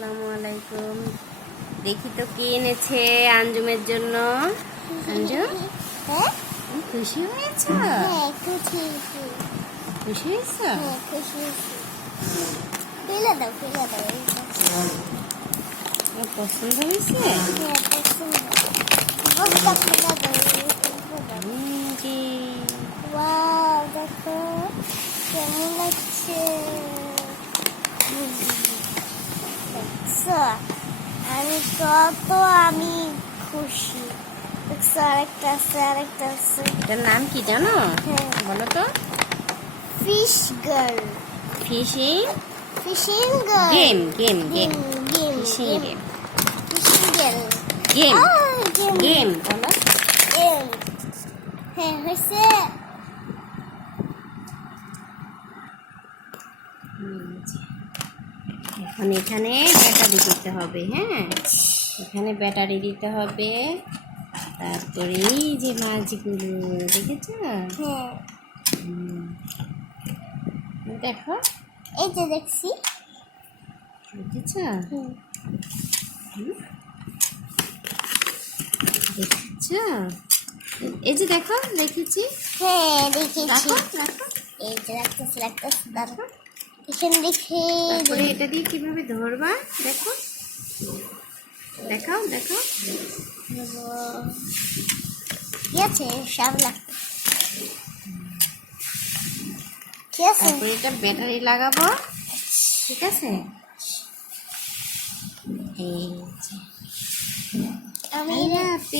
আসসালামু আলাইকুম। দেখি তো কি এনেছে আঞ্জুমের জন্য। আঞ্জুম খুশি হয়েছ? হ্যাঁ খুশি হয়েছ? হ্যাঁ পছন্দ হয়েছে? হ্যাঁ পছন্দ বস্তা ফেলে দাও এই যে। এই যে ওয়াও দেখো কেমন লাগছে দেখছ আমি কত আমি খুশি। আরেকটা আছে আরেকটা আছে এটার নাম কি জানো? হ্যাঁ। বলো তো। Fish girl fishing fishing girl game game game game fishing game fishing girl game game game বলো গেম হ্যাঁ হয়েছে। এখন এখানে ব্যাটারি দিতে হবে হ্যাঁ? এখানে ব্যাটারি দিতে হবে। তারপরে এই যে মাছগুলো দেখেছ? হ্যাঁ দেখো। এই যে দেখছি। দেখেছ? দেখেছ? এই যে দেখো দেখেছি। হ্যাঁ দেখেছি। রাখো এই যে রাখতেছি রাখতেছি দাঁড়া এখানে দেখে তারপরে এটা দিয়ে কীভাবে ধরবা? দেখো। দেখাও দেখাও। কি আছে? শ্যামলা কি আছে? তারপরে এটা ব্যাটারি লাগাবো। ঠিক আছে? এই আমি হাফেজ